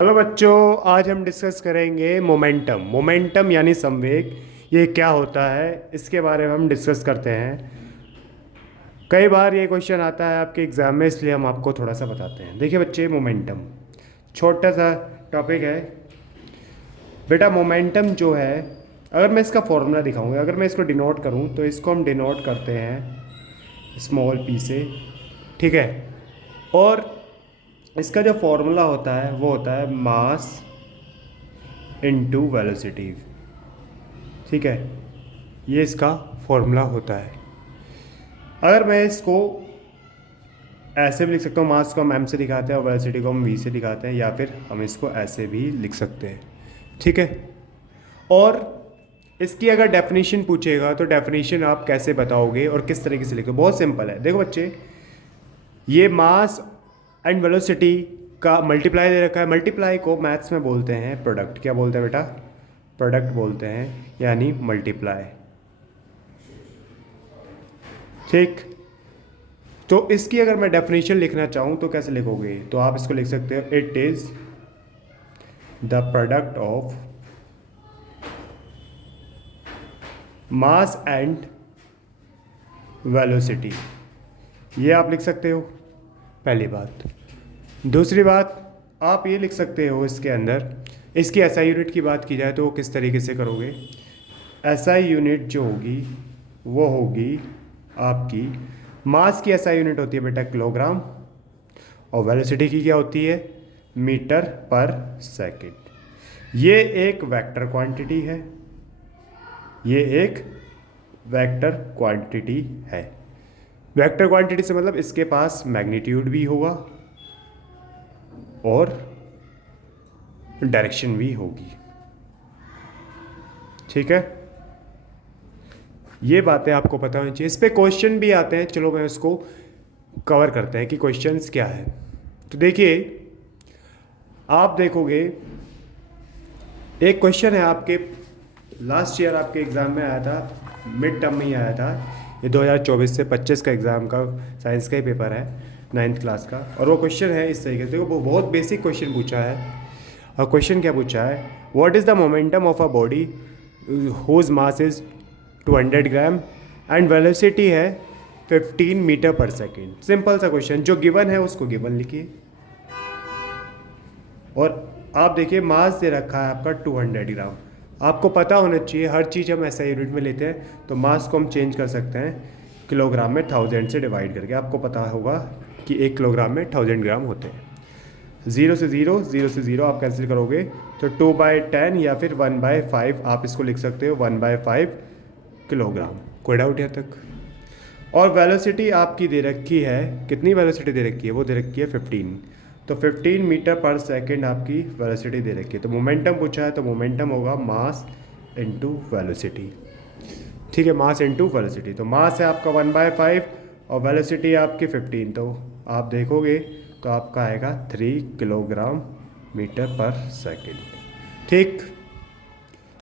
Hello बच्चों, आज हम डिस्कस करेंगे मोमेंटम। मोमेंटम यानी संवेग, ये क्या होता है इसके बारे में हम डिस्कस करते हैं। कई बार ये क्वेश्चन आता है आपके एग्ज़ाम में, इसलिए हम आपको थोड़ा सा बताते हैं। देखिए बच्चे, मोमेंटम छोटा सा टॉपिक है। बेटा मोमेंटम जो है, अगर मैं इसका फॉर्मूला दिखाऊंगा, अगर मैं इसको डिनोट करूं तो इसको हम डिनोट करते हैं स्मॉल पी से, ठीक है। और इसका जो फॉर्मूला होता है वो होता है मास इनटू वेलोसिटी, ठीक है। ये इसका फॉर्मूला होता है। अगर मैं इसको ऐसे भी लिख सकता हूँ, मास को हम एम से दिखाते हैं और वेलोसिटी को हम वी से दिखाते हैं, या फिर हम इसको ऐसे भी लिख सकते हैं, ठीक है। और इसकी अगर डेफिनेशन पूछेगा तो डेफिनेशन आप कैसे बताओगे और किस तरीके से लिखोगे? बहुत सिंपल है। देखो बच्चे, ये मास एंड वेलोसिटी का मल्टीप्लाई दे रखा है। मल्टीप्लाई को मैथ्स में बोलते हैं प्रोडक्ट। क्या बोलते हैं बेटा? प्रोडक्ट बोलते हैं, यानी मल्टीप्लाई, ठीक। तो इसकी अगर मैं डेफिनेशन लिखना चाहूँ तो कैसे लिखोगे? तो आप इसको लिख सकते हो, it is the product of mass and velocity. ये आप लिख सकते हो, पहली बात। दूसरी बात, आप ये लिख सकते हो इसके अंदर, इसकी एसआई यूनिट की बात की जाए तो वो किस तरीके से करोगे? एसआई यूनिट जो होगी वो होगी आपकी, मास की एसआई यूनिट होती है बेटा किलोग्राम, और वेलोसिटी की क्या होती है? मीटर पर सेकंड। ये एक वेक्टर क्वांटिटी है, ये एक वेक्टर क्वांटिटी है। वेक्टर क्वांटिटी से मतलब इसके पास मैग्नीट्यूड भी होगा और डायरेक्शन भी होगी, ठीक है। ये बातें आपको पता होनी चाहिए। इस पे क्वेश्चन भी आते हैं, चलो मैं उसको कवर करते हैं कि क्वेश्चंस क्या है। तो देखिए, आप देखोगे एक क्वेश्चन है आपके लास्ट ईयर आपके एग्ज़ाम में आया था, मिड टर्म में ही आया था। ये 2024 से 25 का एग्ज़ाम का साइंस का ही पेपर है, 9th क्लास का। और वो क्वेश्चन है इस तरीके से, देखो वो बहुत बेसिक क्वेश्चन पूछा है। और क्वेश्चन क्या पूछा है? What is the momentum of a body whose mass is 200 gram and velocity है 15 मीटर पर सेकेंड। सिंपल सा क्वेश्चन, जो गिवन है उसको गिवन लिखिए। और आप देखिए, मास दे रखा है आपका 200 ग्राम। आपको पता होना चाहिए, हर चीज़ हम ऐसा यूनिट में लेते हैं तो मास को हम चेंज कर सकते हैं किलोग्राम में 1000 से डिवाइड करके। आपको पता होगा कि 1 किलोग्राम में 1000 ग्राम होते हैं। 0 से 0, 0 से 0 आप कैंसिल करोगे तो 2/10 या फिर 1/5 आप इसको लिख सकते हो, 1/5 किलोग्राम। कोई डाउट यहाँ तक? और वेलोसिटी आपकी दे रखी है, कितनी वेलोसिटी दे रखी है? वो दे रखी है 15। तो 15 मीटर पर सेकेंड आपकी वेलोसिटी दे रखी है। तो मोमेंटम पूछा है तो मोमेंटम होगा मास इनटू वेलोसिटी, ठीक है। मास इनटू वेलोसिटी, तो मास है आपका 1/5 और वेलोसिटी आपकी 15। तो आप देखोगे तो आपका आएगा 3 किलोग्राम मीटर पर सेकेंड, ठीक।